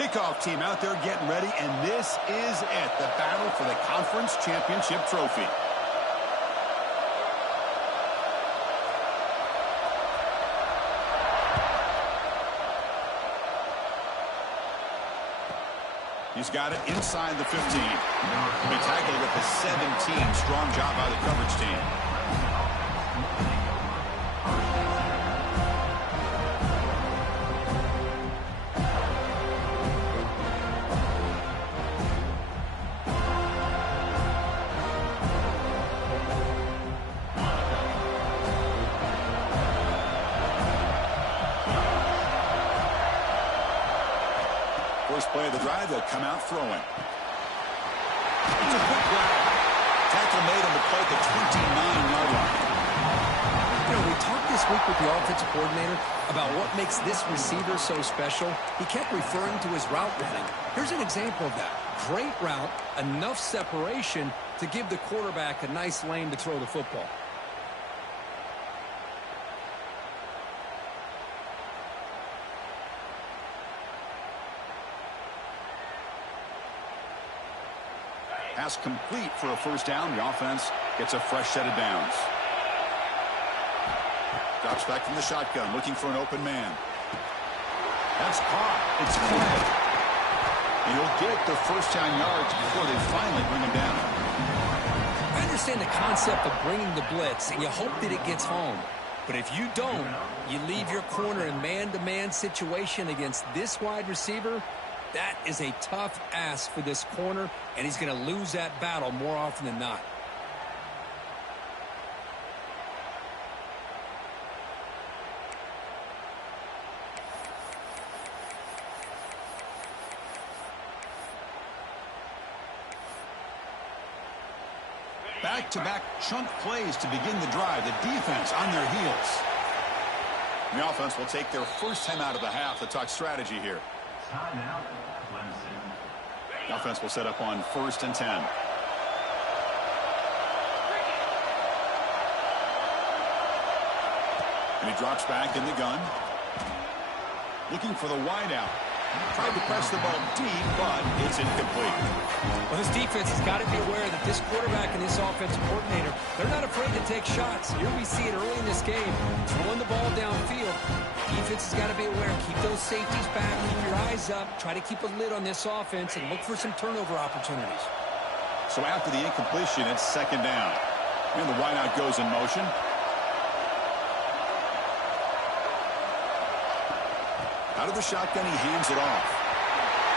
Kickoff team out there getting ready, and this is it, the battle for the conference championship trophy. He's got it inside the 15. He tackled it at the 17. Strong job by the coverage team. First play of the drive, they'll come out throwing. It's a quick grab. Tackle made on the play at the 29-yard line. You know, we talked this week with the offensive coordinator about what makes this receiver so special. He kept referring to his route running. Here's an example of that. Great route, enough separation to give the quarterback a nice lane to throw the football. Pass complete for a first down. The offense gets a fresh set of downs. Drops back from the shotgun, looking for an open man. That's caught. It's caught. And he'll get the first down yards before they finally bring him down. I understand the concept of bringing the blitz, and you hope that it gets home. But if you don't, you leave your corner in man-to-man situation against this wide receiver. That is a tough ask for this corner, and he's going to lose that battle more often than not. Back-to-back chunk plays to begin the drive. The defense on their heels. The offense will take their first time out of the half to talk strategy here. Timeout, Clemson. The offense will set up on 1st and 10. And he drops back in the gun. Looking for the wideout. Tried to press the ball deep, but it's incomplete. Well, this defense has got to be aware that this quarterback and this offensive coordinator, they're not afraid to take shots. Here we see it early in this game, throwing the ball downfield. Defense has got to be aware. Keep those safeties back. Keep your eyes up. Try to keep a lid on this offense and look for some turnover opportunities. So after the incompletion, it's 2nd down. And the wideout goes in motion. Out of the shotgun, he hands it off.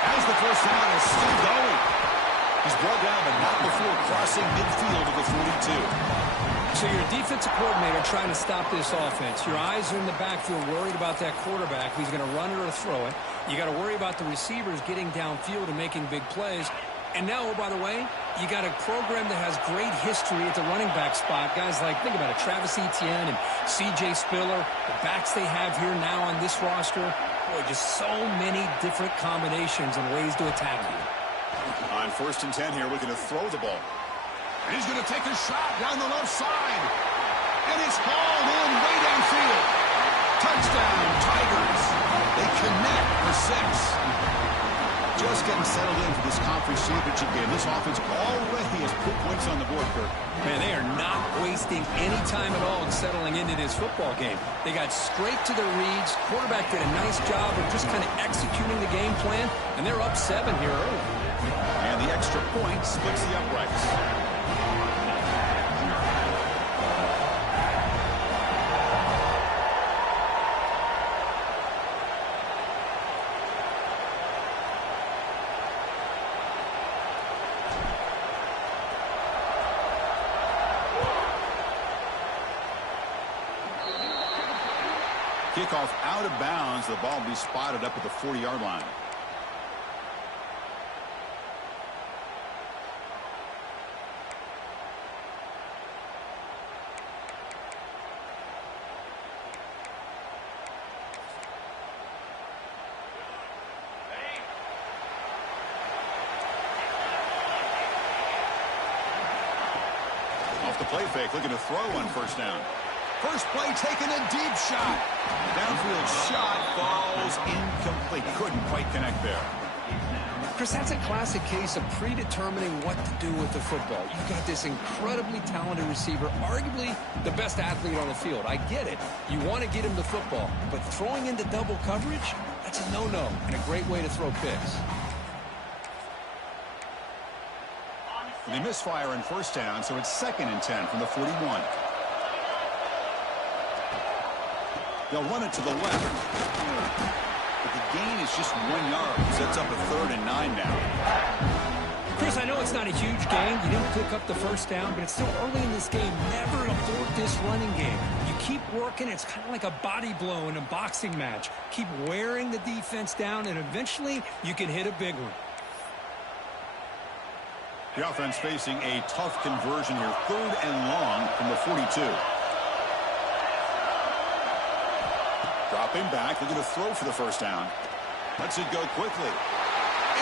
As the first down is still going. He's brought down, but not before crossing midfield of the 42. So you're a defensive coordinator trying to stop this offense. Your eyes are in the backfield worried about that quarterback who's going to run it or throw it. You got to worry about the receivers getting downfield and making big plays. And now, oh, by the way, you got a program that has great history at the running back spot. Guys like, think about it, Travis Etienne and C.J. Spiller, the backs they have here now on this roster. Boy, just so many different combinations and ways to attack you. On 1st and 10 here, looking to throw the ball. And he's going to take a shot down the left side. And it's hauled in way downfield. Touchdown, Tigers. They connect for 6. Just getting settled in for this conference championship game. This offense already has put points on the board, Kirk. Man, they are not wasting any time at all in settling into this football game. They got straight to their reads. Quarterback did a nice job of just kind of executing the game plan, and they're up 7 here early. And the extra point splits the uprights. Kickoff out of bounds. The ball will be spotted up at the 40-yard line. Off the play fake, looking to throw on 1st down. First play, taking a deep shot. Downfield shot falls incomplete. Couldn't quite connect there. Chris, that's a classic case of predetermining what to do with the football. You've got this incredibly talented receiver, arguably the best athlete on the field. I get it. You want to get him the football, but throwing into double coverage, that's a no-no and a great way to throw picks. They misfire on first down, so it's 2nd and 10 from the 41. They'll run it to the left. But the gain is just 1 yard. Sets up a 3rd and 9 now. Chris, I know it's not a huge gain. You didn't pick up the first down, but it's still early in this game. Never abort this running game. You keep working. It's kind of like a body blow in a boxing match. Keep wearing the defense down, and eventually you can hit a big one. The offense facing a tough conversion here. 3rd and long from the 42. Dropping back. They're going to throw for the first down. Lets it go quickly.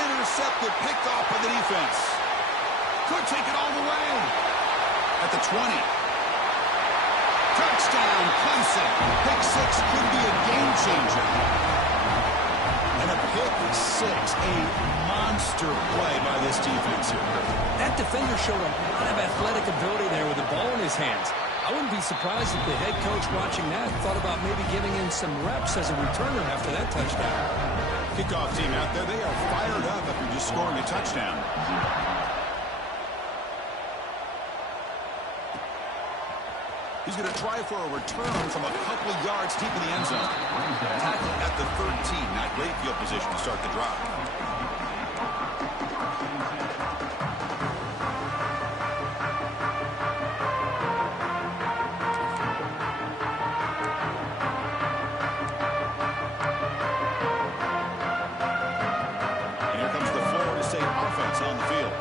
Intercepted. Picked off by the defense. Could take it all the way. At the 20. Touchdown, Clemson. Pick 6 could be a game changer. And a pick 6. A monster play by this defense here. That defender showed a lot of athletic ability there with the ball in his hands. I wouldn't be surprised if the head coach watching that thought about maybe giving him some reps as a returner after that touchdown. Kickoff team out there, they are fired up after just scoring a touchdown. He's going to try for a return from a couple of yards deep in the end zone. Tackle at the 13. Not great field position to start the drive. On the field.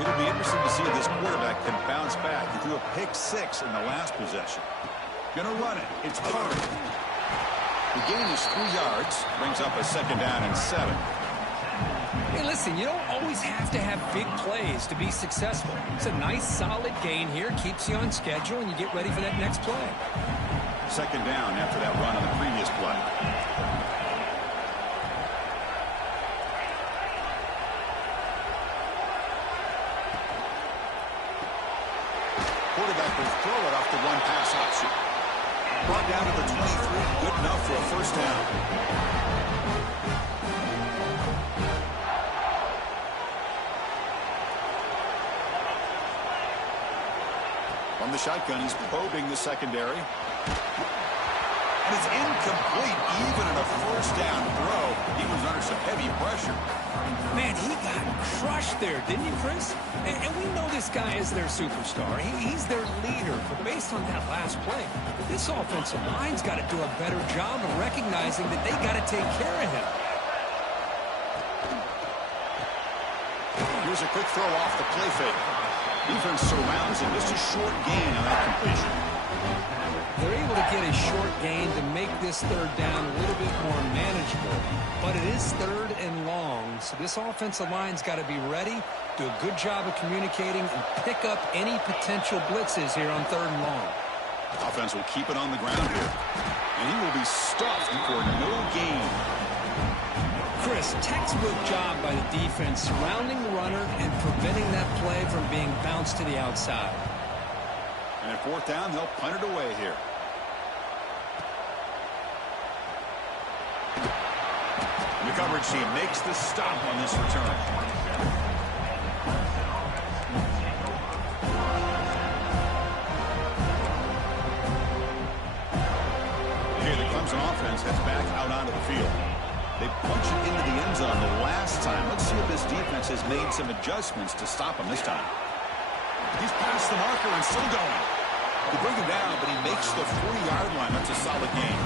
It'll be interesting to see if this quarterback can bounce back. He threw a pick 6 in the last possession. Gonna run it. It's Park. The gain is 3 yards. Brings up a 2nd down and 7. Hey, listen, you don't always have to have big plays to be successful. It's a nice, solid gain here. Keeps you on schedule, and you get ready for that next play. 2nd down after that run on the previous play. Quarterback will throw it off the one pass option. Brought down to the 23. Good enough for a first down. From the shotgun, he's probing the secondary. And it's incomplete, even on a first down throw. He was under some heavy pressure. Man, he got crushed there, didn't you, Chris? And we know this guy is their superstar. He's their leader. But based on that last play, this offensive line's got to do a better job of recognizing that they got to take care of him. Here's a quick throw off the play fake. Defense surrounds him. Just a short gain on that completion. They're able to get a short gain to make this 3rd down a little bit more manageable. But it is 3rd and long, so this offensive line's got to be ready, do a good job of communicating, and pick up any potential blitzes here on 3rd and long. Offense will keep it on the ground here. And he will be stuffed for no gain. Chris, textbook job by the defense surrounding the runner and preventing that play from being bounced to the outside. And at 4th down, they'll punt it away here. And the coverage team makes the stop on this return. Here, the Clemson offense heads back out onto the field. They punch it into the end zone the last time. Let's see if this defense has made some adjustments to stop him this time. He's past the marker and still going. They bring him down, but he makes the 40-yard line. That's a solid gain.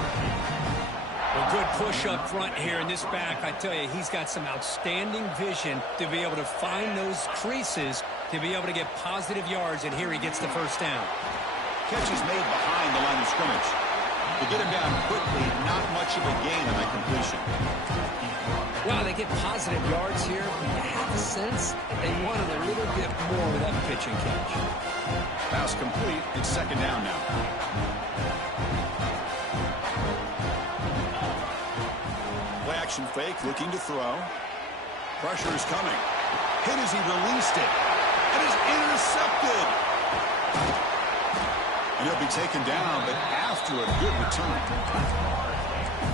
A good push up front here in this back. I tell you, he's got some outstanding vision to be able to find those creases to be able to get positive yards, and here he gets the first down. Catch is made behind the line of scrimmage. To get him down quickly, not much of a gain on that completion. Well, they get positive yards here. You have a sense they wanted a little bit more with that pitch and catch. Pass complete. It's 2nd down now. Play action fake, looking to throw. Pressure is coming. Hit as he released it. It is intercepted. And he'll be taken down, but after a good return.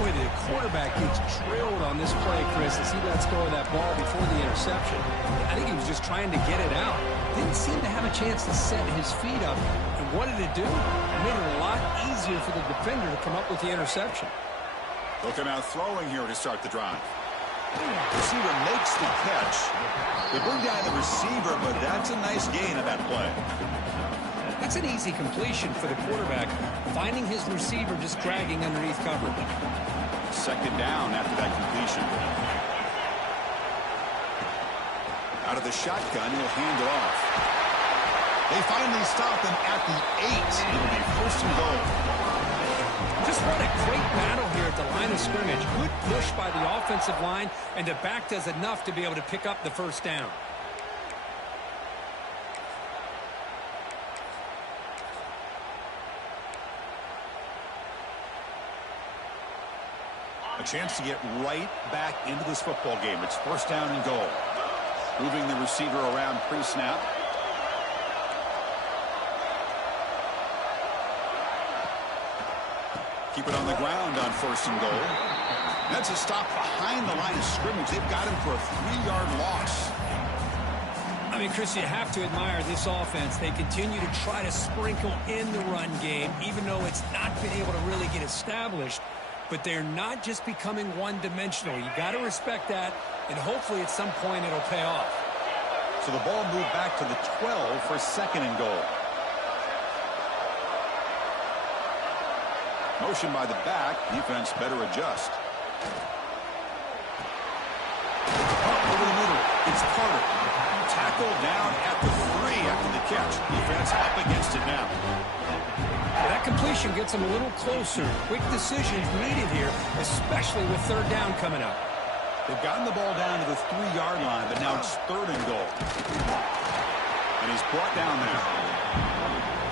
Boy, the quarterback gets drilled on this play, Chris, as he lets go of that ball before the interception. I think he was just trying to get it out. Didn't seem to have a chance to set his feet up. And what did it do? It made it a lot easier for the defender to come up with the interception. Looking out throwing here to start the drive. Receiver makes the catch. They bring down the receiver, but that's a nice gain on that play. That's an easy completion for the quarterback, finding his receiver just dragging underneath coverage. Second down after that completion. Out of the shotgun, he'll hand it off. They finally stop him at the 8. It'll be first and goal. Just what a great battle here at the line of scrimmage. Good push by the offensive line, and the back does enough to be able to pick up the first down. A chance to get right back into this football game. It's first down and goal. Moving the receiver around pre-snap. Keep it on the ground on first and goal. That's a stop behind the line of scrimmage. They've got him for a 3-yard loss. I mean, Chris, you have to admire this offense. They continue to try to sprinkle in the run game, even though it's not been able to really get established. But they're not just becoming one-dimensional. You've got to respect that, and hopefully at some point it'll pay off. So the ball moved back to the 12 for second and goal. Motion by the back. Defense better adjust. Over the middle. It's Carter. Tackled down at the 3 after the catch. Defense up against it now. That completion gets them a little closer. Quick decisions needed here, especially with third down coming up. They've gotten the ball down to the 3-yard line, but now it's third and goal. And he's brought down there.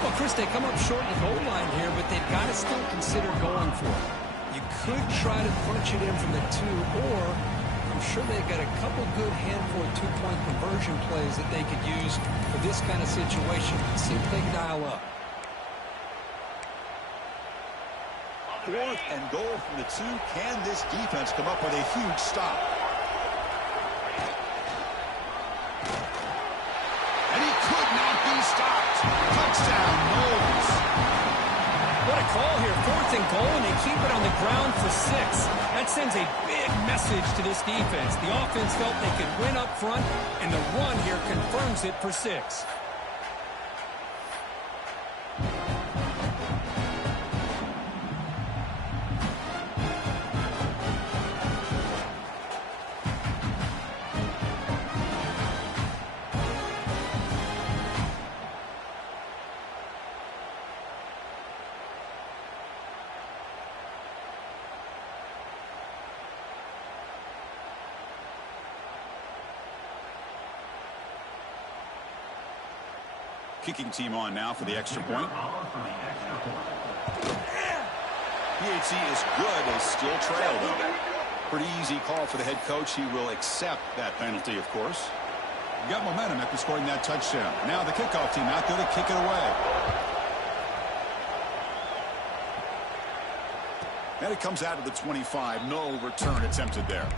Well, Chris, they come up short in the goal line here, but they've got to still consider going for it. You could try to punch it in from the 2, or I'm sure they've got a couple good handful of two-point conversion plays that they could use for this kind of situation. Let's see if they can dial up. Fourth and goal from the 2. Can this defense come up with a huge stop? And he could not be stopped. Touchdown, Knowles. What a call here. Fourth and goal, and they keep it on the ground for 6. That sends a big message to this defense. The offense felt they could win up front, and the run here confirms it for 6. Kicking team on now for the extra point. PHC is good. They still trail, though. Pretty easy call for the head coach. He will accept that penalty, of course. You got momentum after scoring that touchdown. Now the kickoff team out there to kick it away. And it comes out of the 25. No return attempted there.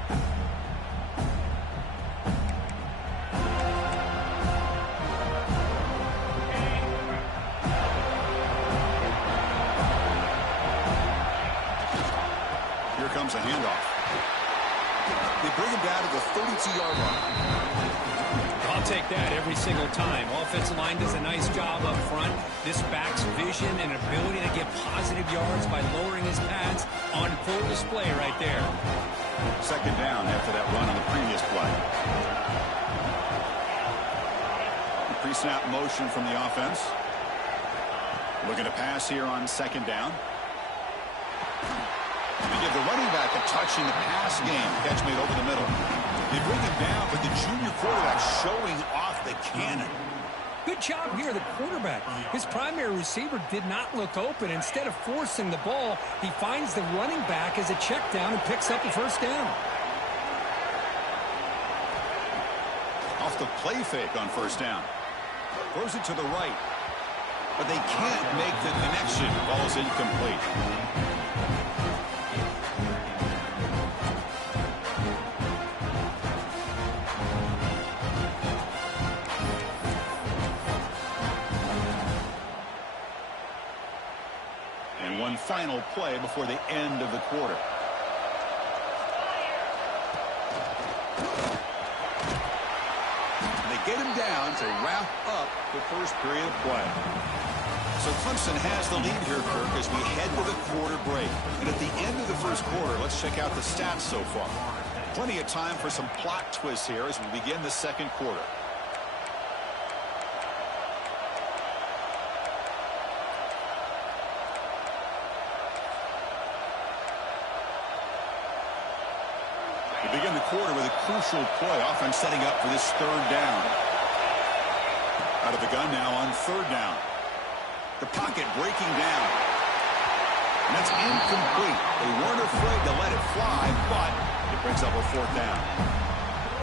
Comes a handoff. They bring him down to the 32-yard line. I'll take that every single time. Offensive line does a nice job up front. This back's vision and ability to get positive yards by lowering his pads on full display right there. Second down after that run on the previous play. The pre-snap motion from the offense. Looking to pass here on second down. They give the running back a touch in the pass game. Catch made over the middle. They bring him down, but the junior quarterback showing off the cannon. Good job here, the quarterback. His primary receiver did not look open. Instead of forcing the ball, he finds the running back as a check down and picks up the first down. the play fake on first down. Throws it to the right. But they can't make the connection. Ball's incomplete. And one final play before the end of the quarter. Get him down to wrap up the first period of play. So Clemson has the lead here, Kirk, as we head to the quarter break. And at the end of the first quarter, let's check out the stats so far. Plenty of time for some plot twists here as we begin the second quarter. We begin the quarter with a crucial play. Offense setting up for this third down. Out of the gun now on third down. The pocket breaking down. And that's incomplete. They weren't afraid to let it fly, but it brings up a fourth down.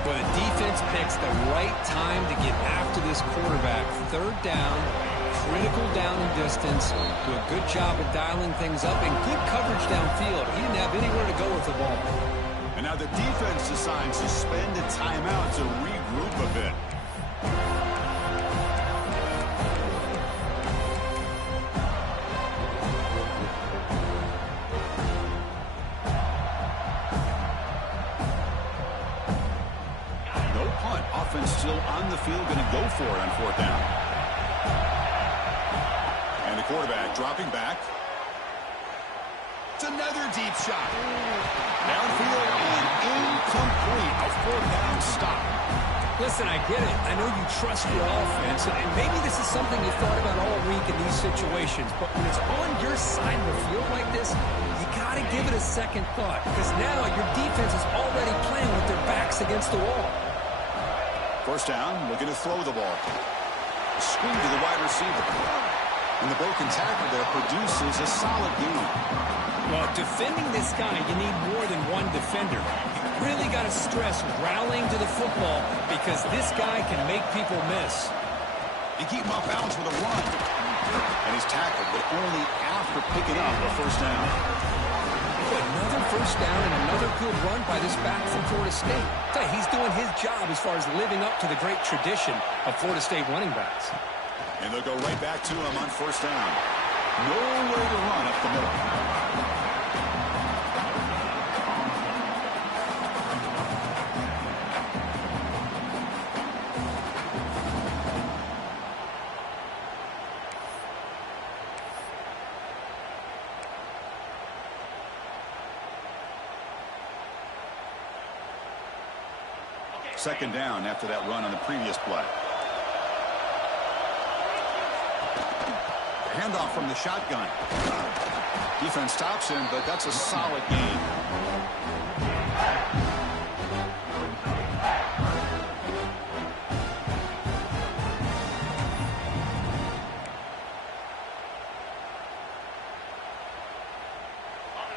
Well, the defense picks the right time to get after this quarterback. Third down, critical down and distance. Do a good job of dialing things up and good coverage downfield. He didn't have anywhere to go with the ball. And now the defense decides to spend a timeout to regroup a bit. No punt. Offense still on the field, going to go for it on fourth down. And the quarterback dropping back. It's another deep shot. Downfield and incomplete. A fourth down stop. Listen, I get it. I know you trust your offense, and maybe this is something you thought about all week in these situations, but when it's on your side of the field like this, you got to give it a second thought, because now your defense is already playing with their backs against the wall. First down, looking to throw the ball. Screen to the wide receiver. And the broken tackle there produces a solid gain. Well, defending this guy, you need more than one defender. You really got to stress rallying to the football because this guy can make people miss. You keep him off balance with a run. And he's tackled, but only after picking up a first down. Another first down and another good run by this back from Florida State. He's doing his job as far as living up to the great tradition of Florida State running backs. And they'll go right back to him on first down. Nowhere to run up the middle. Second down after that run on the previous play. Handoff from the shotgun. Defense stops him, but that's a solid gain.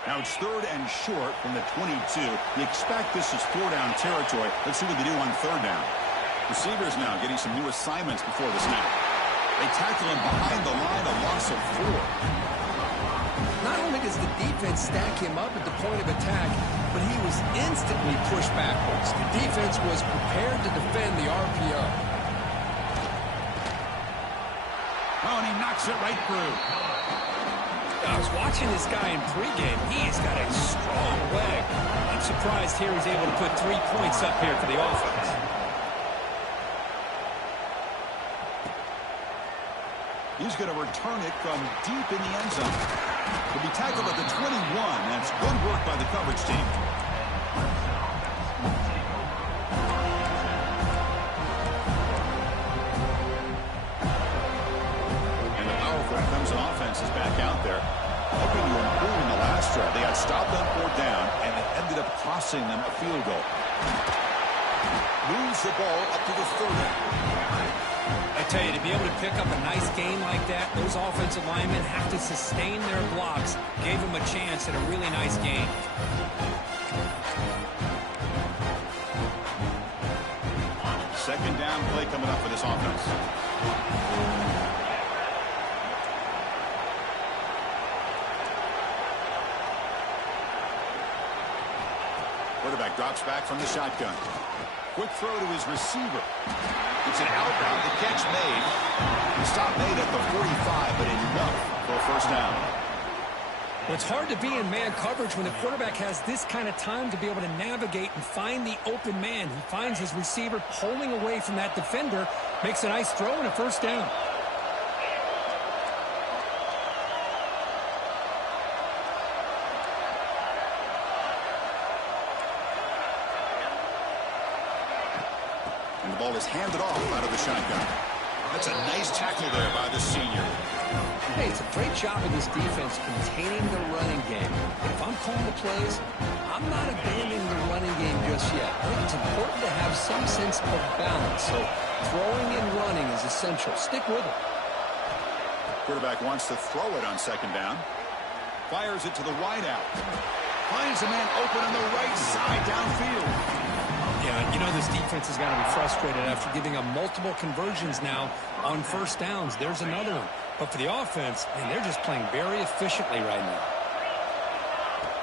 Now it's third and short from the 22. You expect this is four-down territory. Let's see what they do on third down. Receivers now getting some new assignments before the snap. They tackle him behind the line, a loss of 4. Not only does the defense stack him up at the point of attack, but he was instantly pushed backwards. The defense was prepared to defend the RPO. Oh, and he knocks it right through. I was watching this guy in pregame. He's got a strong leg. I'm surprised here he's able to put 3 points up here for the offense. He's going to return it from deep in the end zone. He'll be tackled at the 21. That's good work by the coverage team. And the powerful Clemson offense is back out there, hoping to improve in the last drive. They got stopped on fourth down, and it ended up costing them a field goal. Moves the ball up to the 30. I tell you, to be able to pick up a nice game like that, those offensive linemen have to sustain their blocks. Gave them a chance at a really nice game. second down play coming up for this offense. Quarterback drops back from the shotgun. Quick throw to his receiver. It's an outbound. The catch made. The stop made at the 45, but enough for a first down. Well, it's hard to be in man coverage when the quarterback has this kind of time to be able to navigate and find the open man. He finds his receiver pulling away from that defender, makes a nice throw and a first down. And the ball is handed off out of the shotgun. That's a nice tackle there by the senior. Hey, it's a great job of this defense containing the running game. If I'm calling the plays, I'm not abandoning the running game just yet. I think it's important to have some sense of balance. So throwing and running is essential. Stick with it. Quarterback wants to throw it on second down. Fires it to the wide out. Finds a man open on the right side downfield. Yeah, you know this defense has got to be frustrated after giving up multiple conversions now on first downs. There's another one. But for the offense, man, they're just playing very efficiently right now.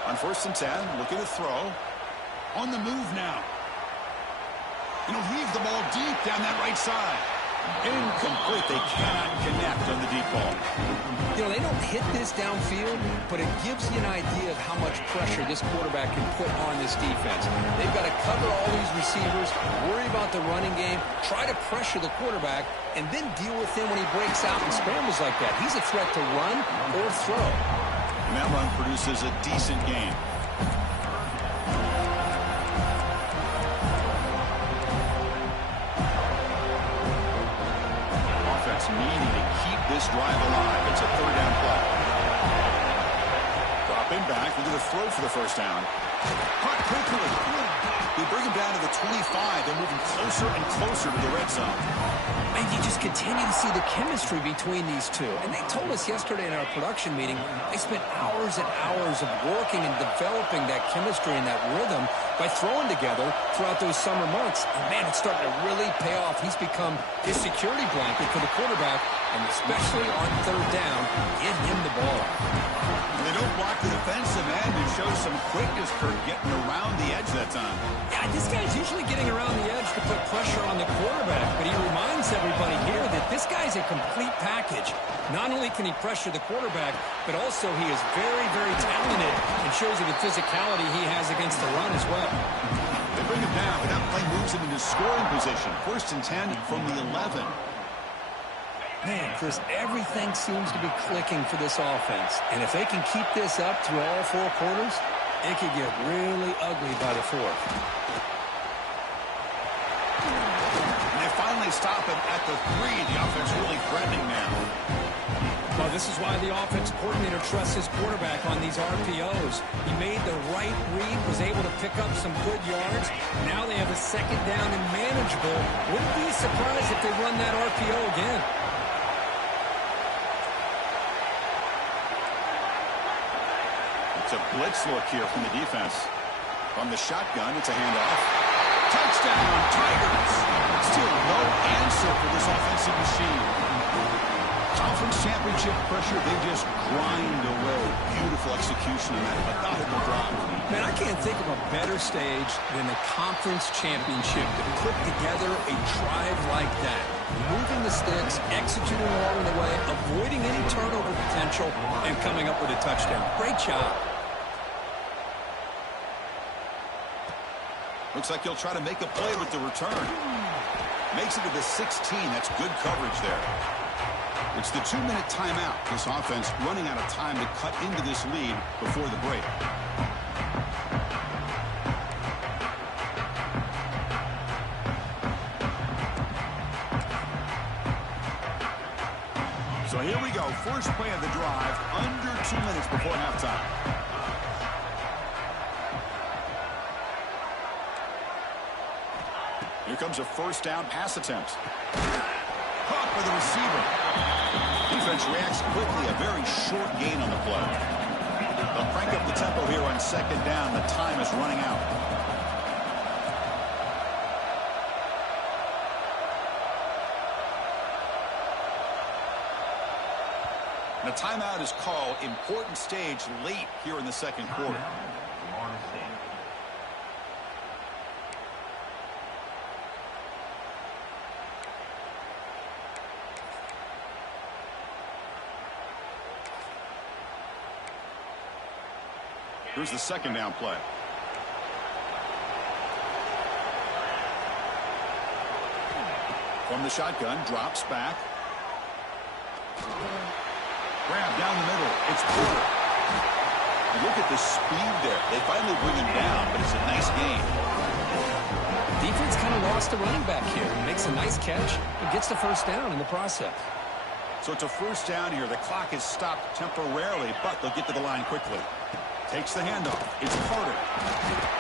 On 1st and 10, looking to throw. On the move now. And he'll heave the ball deep down that right side. Incomplete. They cannot connect on the deep ball. You know, they don't hit this downfield, but it gives you an idea of how much pressure this quarterback can put on this defense. They've got to cover all these receivers, worry about the running game, try to pressure the quarterback, and then deal with him when he breaks out and scrambles like that. He's a threat to run or throw. And that run produces a decent gain. Needing to keep this drive alive. It's a third down play. Dropping back. We're going to throw for the first down. Caught quickly. They bring him down to the 25. They're moving closer and closer to the red zone. And you just continue to see the chemistry between these two. And they told us yesterday in our production meeting, they spent hours and hours of working and developing that chemistry and that rhythm by throwing together throughout those summer months. And, man, it's starting to really pay off. He's become his security blanket for the quarterback, and especially on third down, get him the ball. They don't block the defensive end and show some quickness for getting around the edge that time. Yeah, this guy's usually getting around the edge to put pressure on the quarterback, but he reminds everybody here that this guy's a complete package. Not only can he pressure the quarterback, but also he is very, very talented and shows you the physicality he has against the run as well. They bring him down, but that play moves him into scoring position. 1st and 10 from the 11. Man, Chris, everything seems to be clicking for this offense. And if they can keep this up through all four quarters, it could get really ugly by the fourth. And they finally stop him at the 3. The offense really threatening now. Well, this is why the offensive coordinator trusts his quarterback on these RPOs. He made the right read, was able to pick up some good yards. Now they have a second down and manageable. Wouldn't be surprised if they run that RPO again. It's a blitz look here from the defense. From the shotgun, it's a handoff. Touchdown, Tigers! Still no answer for this offensive machine. Conference championship pressure, they just grind away. Beautiful execution in that methodical drive. Man, I can't think of a better stage than the conference championship to put together a drive like that. Moving the sticks, executing along the way, avoiding any turnover potential, and coming up with a touchdown. Great job. Looks like he'll try to make a play with the return. Makes it to the 16. That's good coverage there. It's the 2-minute timeout. This offense running out of time to cut into this lead before the break. So here we go. First play of the drive, under 2 minutes before halftime. Here comes a first down pass attempt. Caught by the receiver. Defense reacts quickly. A very short gain on the play. They'll crank up the tempo here on second down. The time is running out. And a timeout is called. Important stage late here in the second quarter. Here's the second down play. From the shotgun, drops back. Grab down the middle. It's Porter. Look at the speed there. They finally bring him down, but it's a nice gain. Defense kind of lost the running back here. He makes a nice catch and gets the first down in the process. So it's a first down here. The clock is stopped temporarily, but they'll get to the line quickly. Takes the handoff. It's Carter.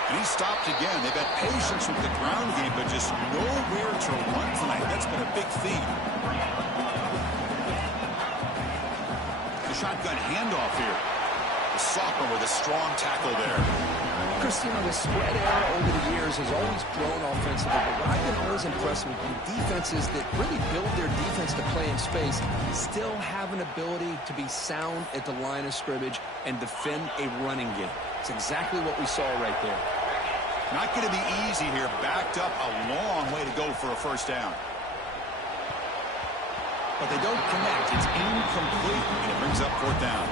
And he stopped again. They've had patience with the ground game, but just nowhere to run tonight. That's been a big theme. The shotgun handoff here. The sophomore with a strong tackle there. Christian, the spread era over the years has always grown offensively, but what I've been always impressed with defenses that really build their defense to play in space still have an ability to be sound at the line of scrimmage and defend a running game. It's exactly what we saw right there. Not going to be easy here. Backed up a long way to go for a first down. But they don't connect. It's incomplete, and it brings up fourth down.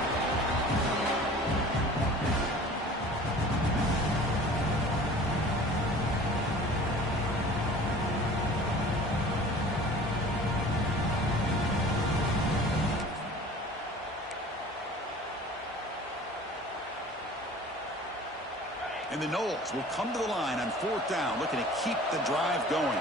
And the Knowles will come to the line on fourth down, looking to keep the drive going.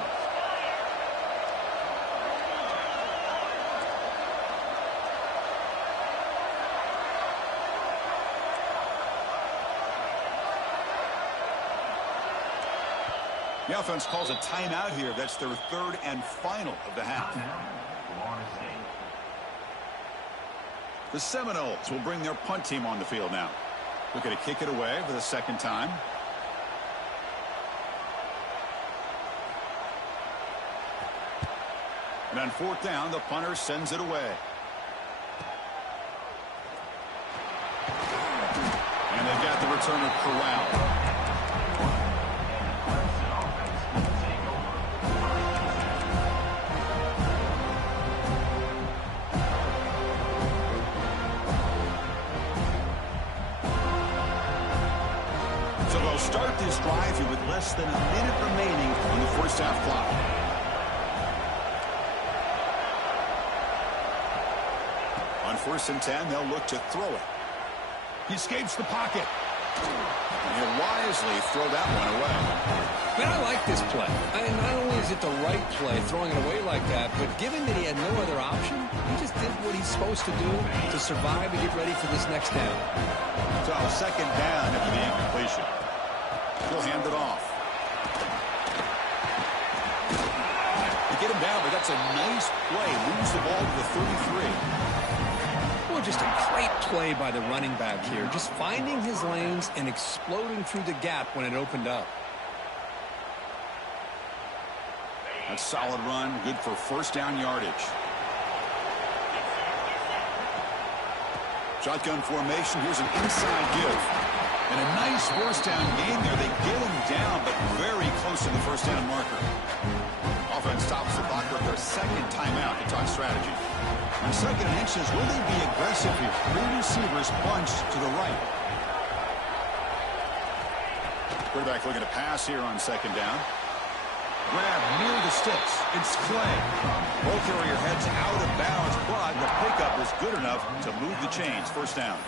The offense calls a timeout here. That's their third and final of the half. The Seminoles will bring their punt team on the field now. Looking to kick it away for the second time. And on fourth down, the punter sends it away. And they've got the returner corralled. Start this drive here with less than a minute remaining on the first half clock. On 1st and 10, they'll look to throw it. He escapes the pocket. And he'll wisely throw that one away. Man, I like this play. I mean, not only is it the right play, throwing it away like that, but given that he had no other option, he just did what he's supposed to do to survive and get ready for this next down. So, second down after the incompletion. He'll hand it off. They get him down, but that's a nice play. Moves the ball to the 33. Well, just a great play by the running back here. Just finding his lanes and exploding through the gap when it opened up. That's a solid run. Good for first down yardage. Shotgun formation. Here's an inside give. And a nice first down gain there. They get him down, but very close to the first down marker. Offense stops the clock with their second timeout to talk strategy. On second and inches, will they be aggressive here? Three receivers bunched to the right. Quarterback looking to pass here on second down. Grab near the sticks. It's Clay. Ball carrier heads out of bounds, but the pickup is good enough to move the chains. First down.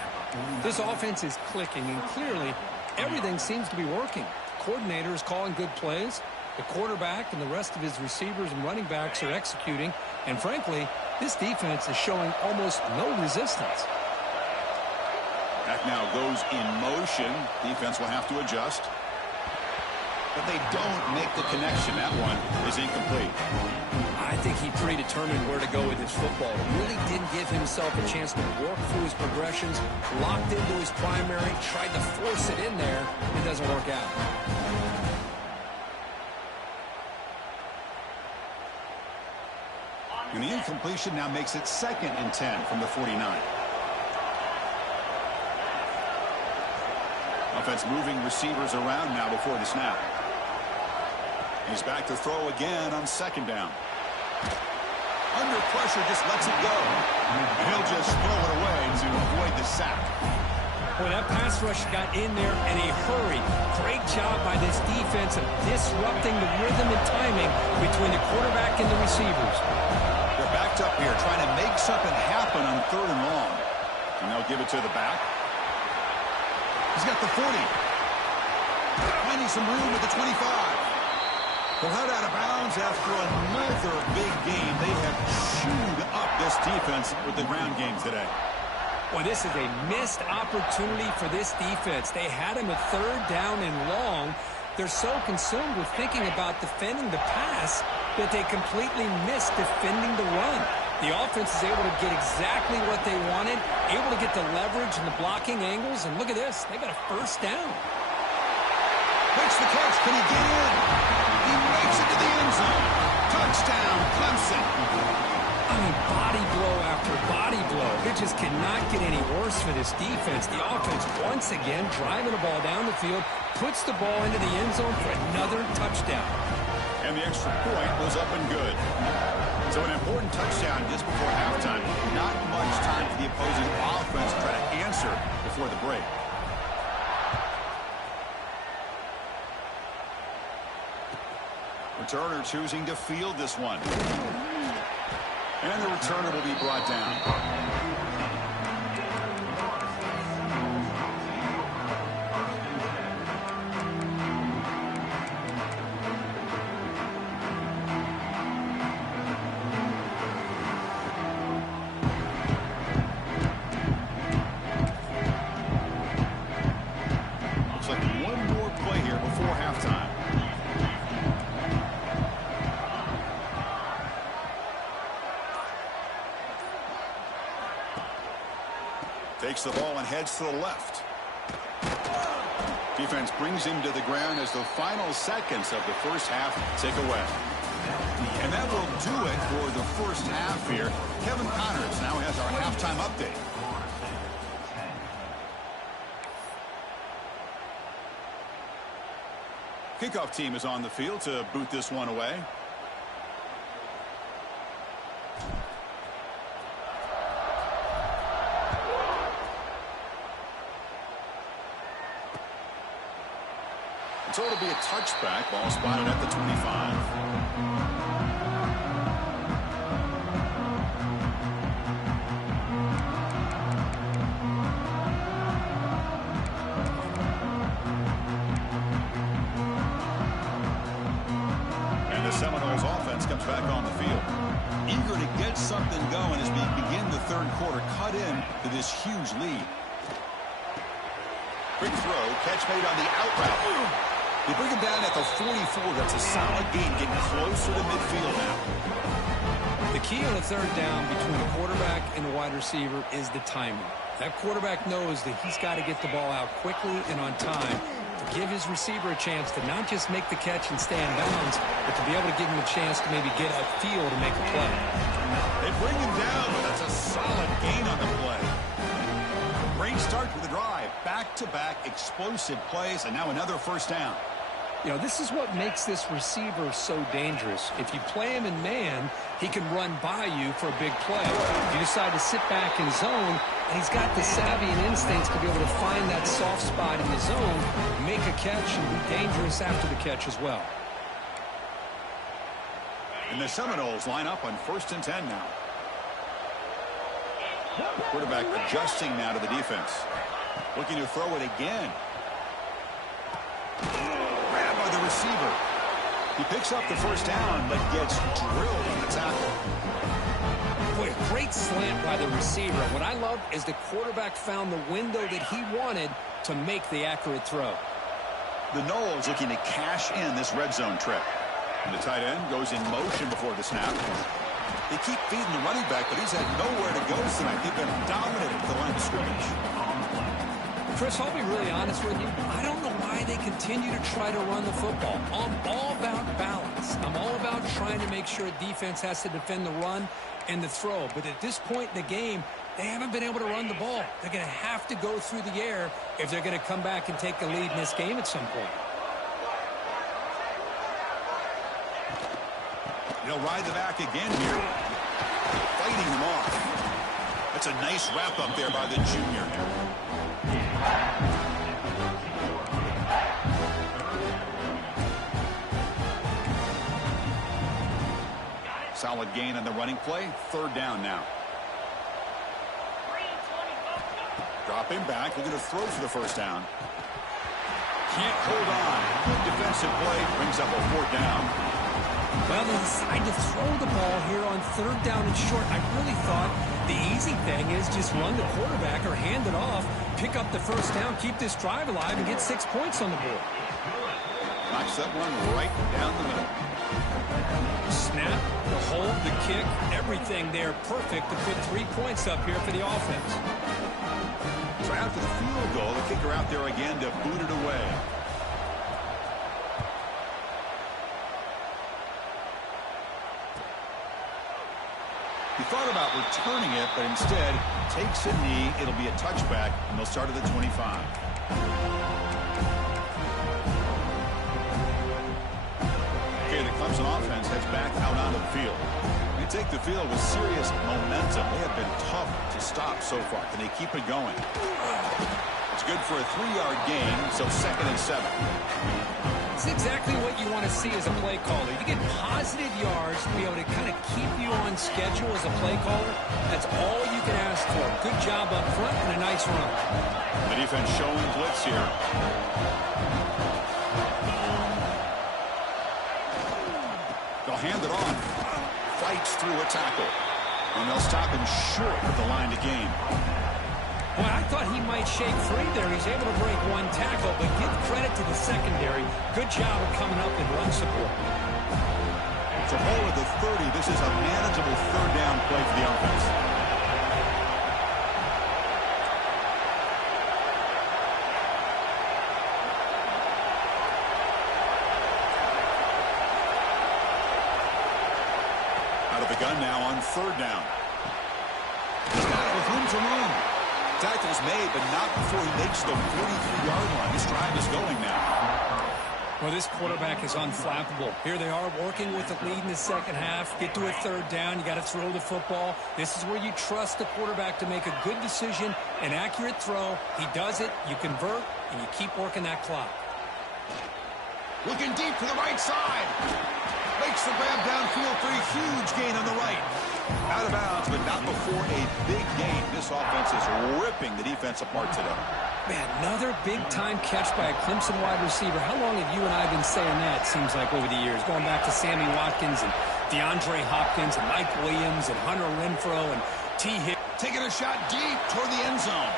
This offense is clicking, and clearly everything seems to be working. The coordinator is calling good plays. The quarterback and the rest of his receivers and running backs are executing. And frankly, this defense is showing almost no resistance. Back now goes in motion. Defense will have to adjust. But they don't make the connection. That one is incomplete. I think he predetermined where to go with his football. Really didn't give himself a chance to work through his progressions. Locked into his primary, tried to force it in there. It doesn't work out. And the incompletion now makes it 2nd and 10 from the 49. Offense moving receivers around now before the snap. He's back to throw again on second down. Under pressure, just lets it go. And he'll just throw it away to avoid the sack. Boy, that pass rush got in there in a hurry. Great job by this defense of disrupting the rhythm and timing between the quarterback and the receivers. They're backed up here trying to make something happen on 3rd and long. And they'll give it to the back. He's got the 40. Finding some room at the 25. They'll head out of bounds after another big game. They have chewed up this defense with the ground game today. Boy, this is a missed opportunity for this defense. They had him at 3rd down and long. They're so consumed with thinking about defending the pass that they completely missed defending the run. The offense is able to get exactly what they wanted, able to get the leverage and the blocking angles. And look at this. They got a 1st down. Makes the catch. Can he get in? He makes it to the end zone. Touchdown, Clemson. I mean, body blow after body blow. It just cannot get any worse for this defense. The offense, once again, driving the ball down the field, puts the ball into the end zone for another touchdown. And the extra point was up and good. So an important touchdown just before halftime. Not much time for the opposing offense to try to answer before the break. Returner choosing to field this one. And the returner will be brought down. Looks like one more play here before halftime. Takes the ball and heads to the left. Defense brings him to the ground as the final seconds of the first half tick away. And that will do it for the first half here. Kevin Connors now has our halftime update. Kickoff team is on the field to boot this one away. So it'll be a touchback. Ball spotted at the 25. And the Seminoles offense comes back on the field. Eager to get something going as we begin the 3rd quarter. Cut in to this huge lead. Quick throw. Catch made on the out route. They bring him down at the 44. That's a solid gain, getting closer to midfield now. The key on a 3rd down between the quarterback and the wide receiver is the timing. That quarterback knows that he's got to get the ball out quickly and on time to give his receiver a chance to not just make the catch and stay in bounds, but to be able to give him a chance to maybe get upfield to make a play. They bring him down, but that's a solid gain on the play. Great start to the drive. Back-to-back explosive plays, and now another 1st down. You know, this is what makes this receiver so dangerous. If you play him in man, he can run by you for a big play. If you decide to sit back in zone, and he's got the savvy and instincts to be able to find that soft spot in the zone, make a catch, and be dangerous after the catch as well. And the Seminoles line up on 1st and 10 now. Quarterback adjusting now to the defense. Looking to throw it again. Grabbed by the receiver. He picks up the 1st down, but gets drilled on the tackle. Boy, a great slant by the receiver. What I love is the quarterback found the window that he wanted to make the accurate throw. The Noles looking to cash in this red zone trip. And the tight end goes in motion before the snap. They keep feeding the running back, but he's had nowhere to go tonight. They've been dominated at the line of scrimmage. Chris, I'll be really honest with you. I don't know why why they continue to try to run the football. I'm all about balance. I'm all about trying to make sure defense has to defend the run and the throw. But at this point in the game, they haven't been able to run the ball. They're going to have to go through the air if they're going to come back and take the lead in this game at some point. He'll ride the back again here. Fighting him off. That's a nice wrap up there by the junior. Solid gain on the running play. Third down now. Drop him back. We're going to throw for the first down. Can't hold on. Good defensive play. Brings up a fourth down. Well, they decide to throw the ball here on third down and short. I really thought the easy thing is just run the quarterback or hand it off, pick up the first down, keep this drive alive, and get 6 points on the board. Knocks that one right down the middle. Snap, the hold, the kick, everything there perfect to put 3 points up here for the offense. So after the field goal, the kicker out there again to boot it away. He thought about returning it, but instead takes a knee. It'll be a touchback, and they'll start at the 25. Okay, the Clemson offense heads back out onto the field. They take the field with serious momentum. They have been tough to stop so far. Can they keep it going? It's good for a 3-yard gain, so 2nd and 7. It's exactly what you want to see as a play caller. You get positive yards to be able to kind of keep you on schedule as a play caller. That's all you can ask for. Good job up front and a nice run. The defense showing blitz here. They'll hand it off. Fights through a tackle. And they'll stop him short of the line to gain. Boy, I thought he might shake free there. He's able to break one tackle, but give credit to the secondary. Good job of coming up and run support. So ball at the 30. This is a manageable third down play for the offense. Out of the gun now on third down. He's got it with room to run. Tackle's made, but not before he makes the 43-yard line. This drive is going now. Well, this quarterback is unflappable. Here they are working with the lead in the second half. Get to a third down. You got to throw the football. This is where you trust the quarterback to make a good decision, an accurate throw. He does it. You convert, and you keep working that clock. Looking deep to the right side. Makes the grab downfield for a huge gain on the right. Out of bounds, but not before a big gain. This offense is ripping the defense apart today. Man, another big-time catch by a Clemson wide receiver. How long have you and I been saying that, it seems like, over the years? Going back to Sammy Watkins and DeAndre Hopkins and Mike Williams and Hunter Renfrow and T. Hick. Taking a shot deep toward the end zone.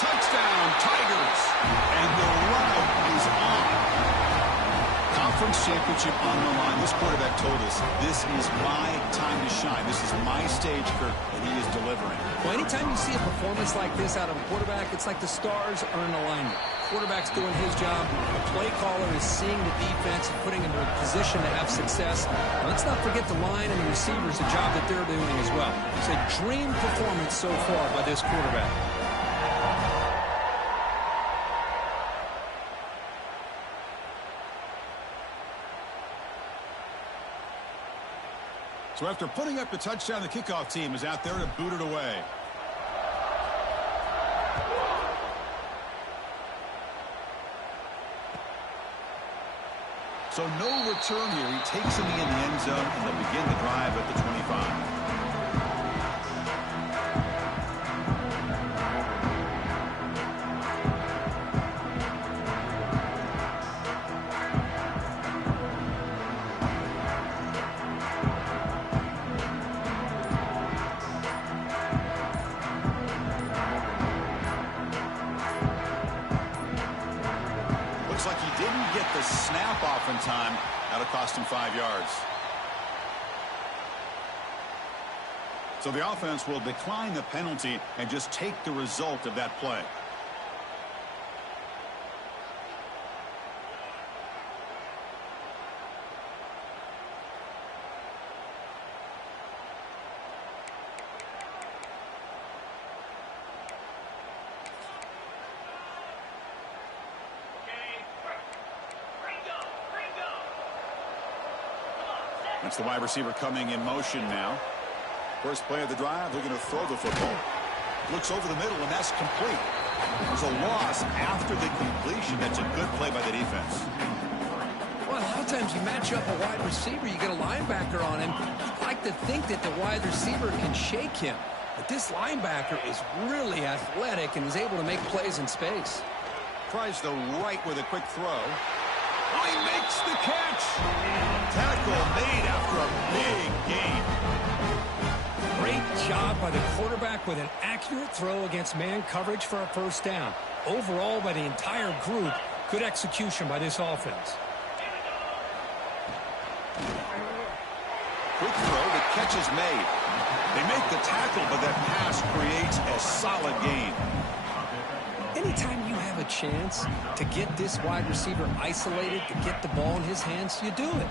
Touchdown, Tigers. And the route is on. Conference championship on the line. This quarterback told us, this is my time to shine. This is my stage, Kirk, and he is delivering. Well, anytime you see a performance like this out of a quarterback, it's like the stars are in alignment. Quarterback's doing his job. The play caller is seeing the defense and putting him in a position to have success. Now, let's not forget the line and the receivers, the job that they're doing as well. It's a dream performance so far by this quarterback. So after putting up the touchdown, the kickoff team is out there to boot it away. So no return here. He takes him in the end zone, and they'll begin the drive at the 25. Snap off in time. That'll cost him 5 yards. So the offense will decline the penalty and just take the result of that play. That's the wide receiver coming in motion now. First play of the drive, looking to throw the football. Looks over the middle, and that's complete. There's a loss after the completion. That's a good play by the defense. Well, a lot of times you match up a wide receiver, you get a linebacker on him. You'd like to think that the wide receiver can shake him. But this linebacker is really athletic and is able to make plays in space. Tries the right with a quick throw. Oh, he makes the catch. Tackle made after a big gain. Great job by the quarterback with an accurate throw against man coverage for a first down. Overall, by the entire group, good execution by this offense. Quick throw, the catch is made. They make the tackle, but that pass creates a solid gain. Anytime you have a chance to get this wide receiver isolated, to get the ball in his hands, you do it.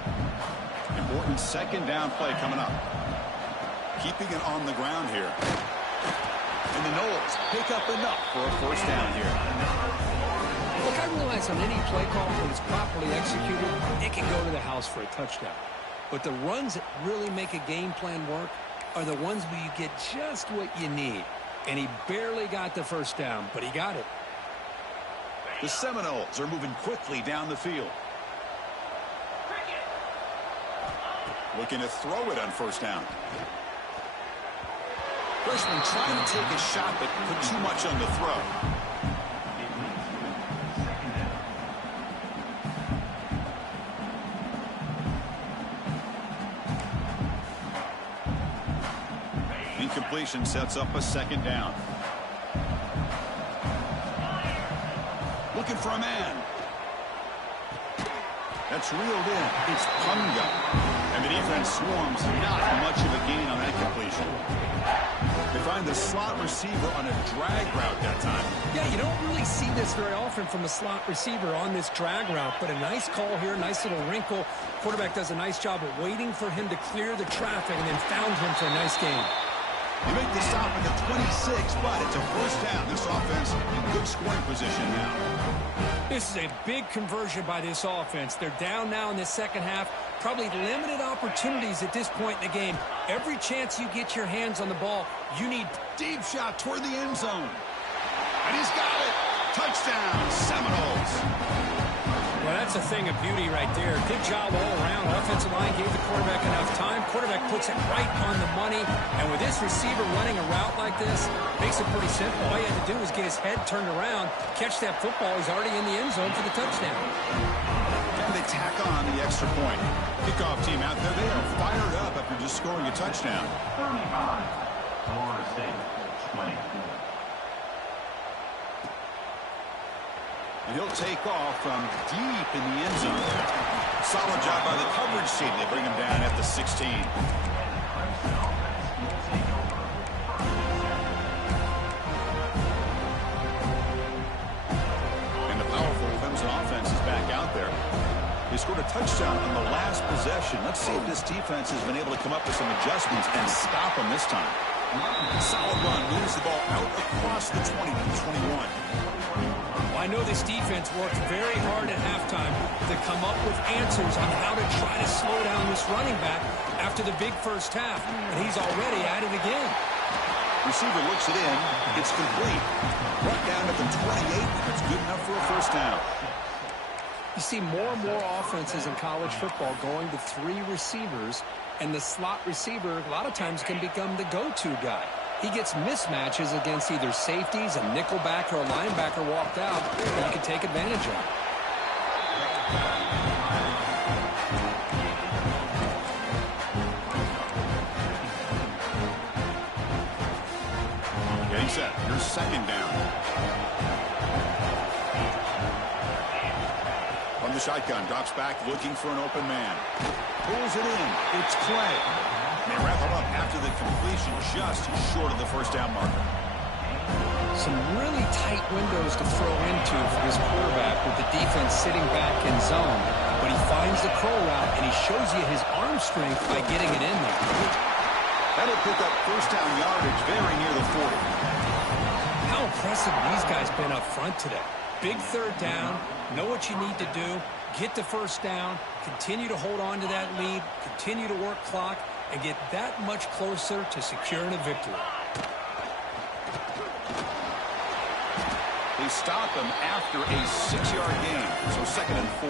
Important second down play coming up. Keeping it on the ground here. And the Knowles pick up enough for a first down here. Look, I realize on any play call, when it's properly executed, it can go to the house for a touchdown. But the runs that really make a game plan work are the ones where you get just what you need. And he barely got the first down, but he got it. The Seminoles are moving quickly down the field. Looking to throw it on first down. Freshman trying to take a shot, but put too much on the throw. Incompletion sets up a second down. Looking for a man. That's reeled in. It's Punga. And the defense swarms. Not much of a gain on that completion. They find the slot receiver on a drag route that time. Yeah, you don't really see this very often from a slot receiver on this drag route, but a nice call here, nice little wrinkle. Quarterback does a nice job of waiting for him to clear the traffic and then found him for a nice gain. You make the stop at the 26, but it's a first down. This offense in good scoring position now. This is a big conversion by this offense. They're down now in the second half. Probably limited opportunities at this point in the game. Every chance you get your hands on the ball, you need Deep shot toward the end zone. And he's got it. Touchdown, Seminoles. Well, that's a thing of beauty right there. Good job all around. Offensive line gave the quarterback enough time. Quarterback puts it right on the money. And with this receiver running a route like this, makes it pretty simple. All you had to do was get his head turned around, catch that football. He's already in the end zone for the touchdown. And they tack on the extra point. Kickoff team out there, they are fired up after just scoring a touchdown. 35. Florida State, 24. And he'll take off from deep in the end zone. Solid job by the coverage team. They bring him down at the 16. And the powerful Clemson offense is back out there. They scored a touchdown on the last possession. Let's see if this defense has been able to come up with some adjustments and stop them this time. Solid run, moves the ball out across the 20 to 21. Well, I know this defense worked very hard at halftime to come up with answers on how to try to slow down this running back after the big first half. And he's already at it again. Receiver looks it in. It's complete. Brought down at the 28. It's good enough for a first down. You see more and more offenses in college football going to three receivers, and the slot receiver a lot of times can become the go-to guy. He gets mismatches against either safeties, a nickelback, or a linebacker walked out, and you can take advantage of it. Getting set. Here's second down. From the shotgun, drops back, looking for an open man. Pulls it in. It's Clay. They wrap him up after the completion, just short of the first down marker. Some really tight windows to throw into for this quarterback with the defense sitting back in zone. But he finds the crow route, and he shows you his arm strength by getting it in there. That'll pick up first down yardage very near the 40. How impressive these guys been up front today. Big third down, know what you need to do, Get the first down, continue to hold on to that lead, continue to work clock, and get that much closer to securing a victory. They stop him after a 6-yard gain, so 2nd and 4.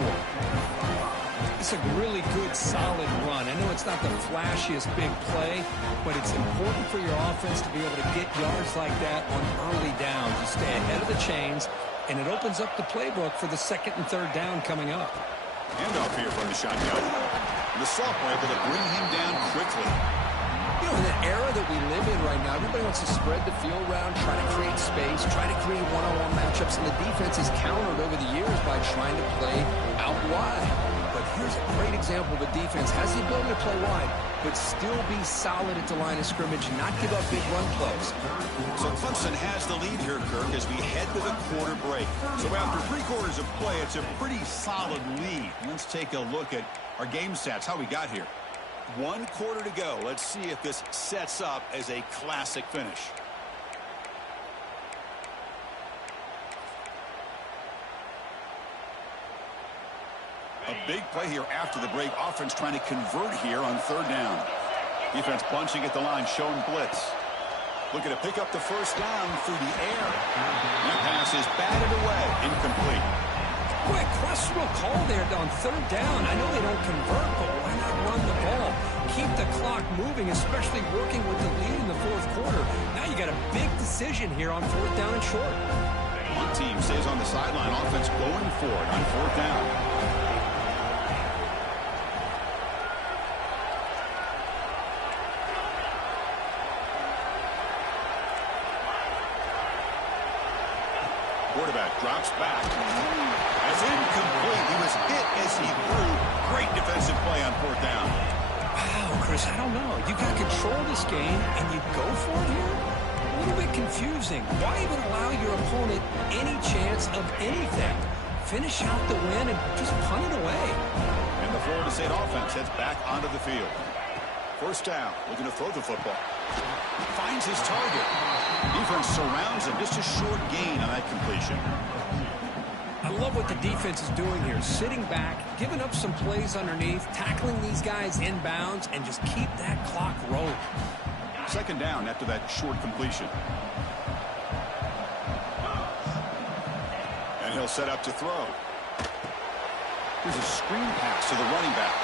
It's a really good, solid run. I know it's not the flashiest big play, but it's important for your offense to be able to get yards like that on early downs. You stay ahead of the chains, and it opens up the playbook for the 2nd and 3rd down coming up. Handoff here from the shotgun. The sophomore able to bring him down quickly. You know, in the era that we live in right now, everybody wants to spread the field around, try to create space, try to create one-on-one matchups, and the defense is countered over the years by trying to play out wide. But here's a great example of a defense has the ability to play wide, but still be solid at the line of scrimmage and not give up big run plays. So Clemson has the lead here, Kirk, as we head to the quarter break. So after 3 quarters of play, it's a pretty solid lead. Let's take a look at our game stats, how we got here. 1 quarter to go. Let's see if this sets up as a classic finish. A big play here after the break. Offense trying to convert here on 3rd down. Defense bunching at the line, showing blitz. Looking to pick up the first down through the air. That pass is batted away, incomplete. Quick, questionable call there on 3rd down. I know they don't convert, but why not run the ball? Keep the clock moving, especially working with the lead in the 4th quarter. Now you got a big decision here on 4th down and short. One team stays on the sideline. Offense going for it on 4th down. Quarterback drops back. That's incomplete. He was hit as he threw. Great defensive play on 4th down. Wow, Chris, I don't know. You got to control this game, and you go for it here? A little bit confusing. Why even allow your opponent any chance of anything? Finish out the win and just punt it away. And the Florida State offense heads back onto the field. 1st down, looking to throw the football. Finds his target. Defense surrounds him. Just a short gain on that completion. I love what the defense is doing here. Sitting back, giving up some plays underneath, tackling these guys inbounds, and just keep that clock rolling. 2nd down after that short completion. And he'll set up to throw. Here's a screen pass to the running back.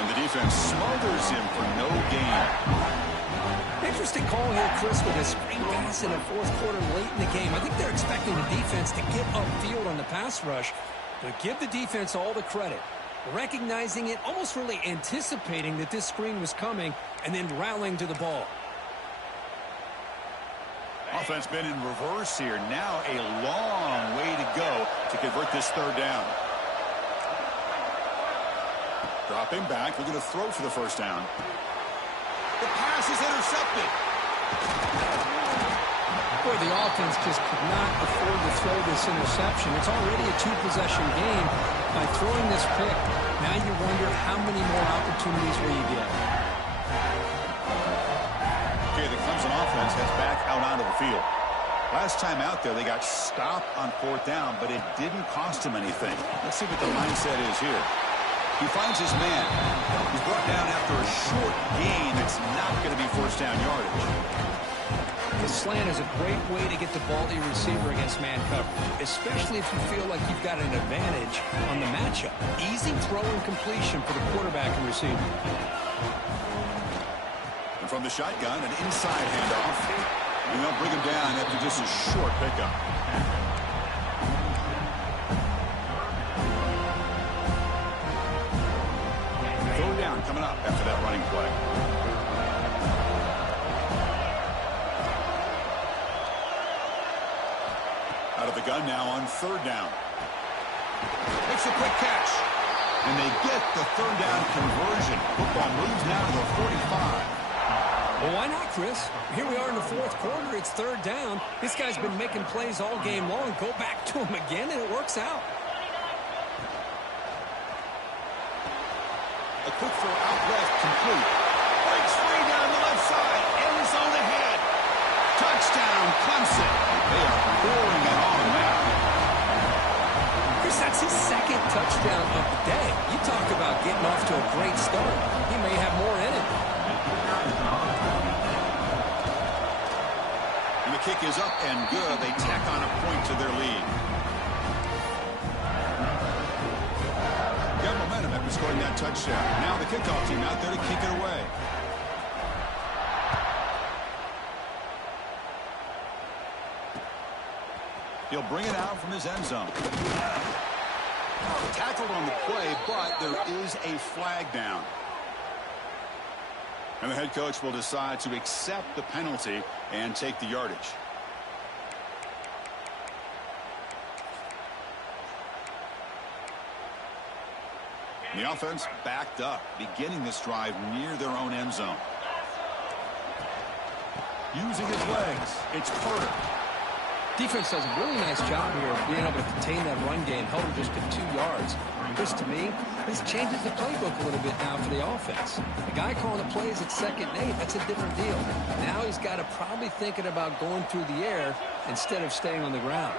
And the defense smothers him for no gain. Interesting call here, Chris, with a screen pass in the 4th quarter late in the game. I think they're expecting the defense to get upfield on the pass rush, but give the defense all the credit. Recognizing it, almost really anticipating that this screen was coming, and then rallying to the ball. Offense been in reverse here. Now a long way to go to convert this 3rd down. Dropping back, looking to throw for the first down. The pass is intercepted. Boy, the offense just could not afford to throw this interception. It's already a 2-possession game. By throwing this pick, now you wonder how many more opportunities will you get. Okay, the Clemson offense heads back out onto the field. Last time out there, they got stopped on 4th down, but it didn't cost him anything. Let's see what the mindset is here. He finds his man. He's brought down after a short gain. It's not going to be 1st down yardage. The slant is a great way to get the ball to your receiver against man cover, especially if you feel like you've got an advantage on the matchup. Easy throw and completion for the quarterback and receiver. And from the shotgun, an inside handoff. And they'll bring him down after just a short pickup. Third down coming up after that running play. Out of the gun now on 3rd down. Makes a quick catch. And they get the 3rd down conversion. Football moves now to the 45. Well, why not, Chris? Here we are in the 4th quarter. It's 3rd down. This guy's been making plays all game long. Go back to him again, and it works out. A quick throw out left, complete. Breaks free down the left side. End zone ahead. Touchdown, Clemson. They are pouring it on now. Chris, that's his 2nd touchdown touchdown of the day. You talk about getting off to a great start. He may have more in it. And the kick is up and good. They tack on a point to their lead. Got momentum after scoring that touchdown. Now the kickoff team out there to kick it away. He'll bring it out from his end zone. Tackled on the play, but there is a flag down. And the head coach will decide to accept the penalty and take the yardage. The offense backed up, beginning this drive near their own end zone. Using his legs, it's Carter. Defense does a really nice job here of being able to contain that run game, held him just to 2 yards. This, to me, this changes the playbook a little bit now for the offense. The guy calling the plays at 2nd and 8, that's a different deal. Now he's got to probably thinking about going through the air instead of staying on the ground.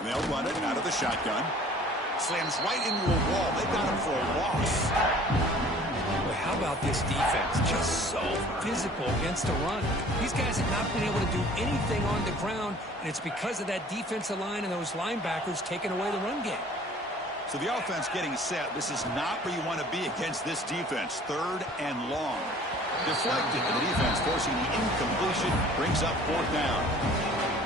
And they'll run it out of the shotgun. Slams right into a wall. They got him for a loss. How about this defense? Just so physical against the run. These guys have not been able to do anything on the ground, and it's because of that defensive line and those linebackers taking away the run game. So the offense getting set. This is not where you want to be against this defense. 3rd and long. Deflected, and the defense forcing the incompletion. Brings up 4th down.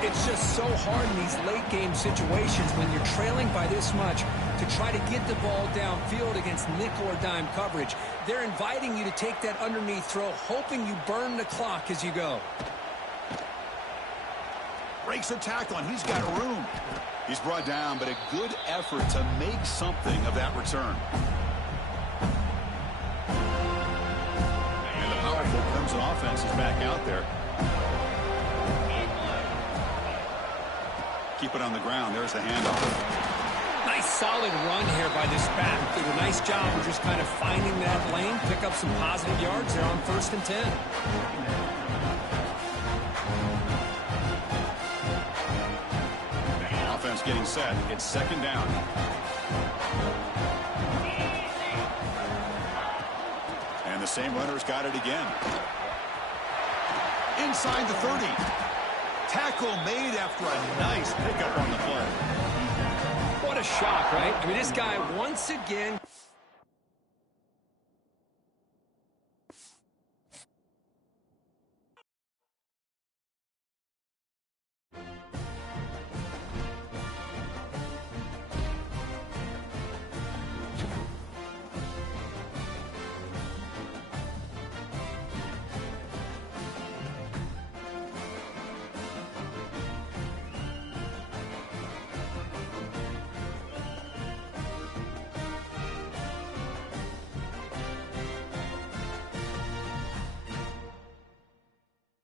It's just so hard in these late-game situations when you're trailing by this much to try to get the ball downfield against nickel or dime coverage. They're inviting you to take that underneath throw, hoping you burn the clock as you go. Breaks a tackle, and he's got room. He's brought down, but a good effort to make something of that return. And the powerful Clemson offense is back out there. Keep it on the ground. There's the handoff. Nice solid run here by this back. Did a nice job of just kind of finding that lane, pick up some positive yards there on 1st and 10. Offense getting set. It's 2nd down. And the same runner's got it again. Inside the 30. Tackle made after a nice pickup on the play. What a shot, right? I mean, this guy once again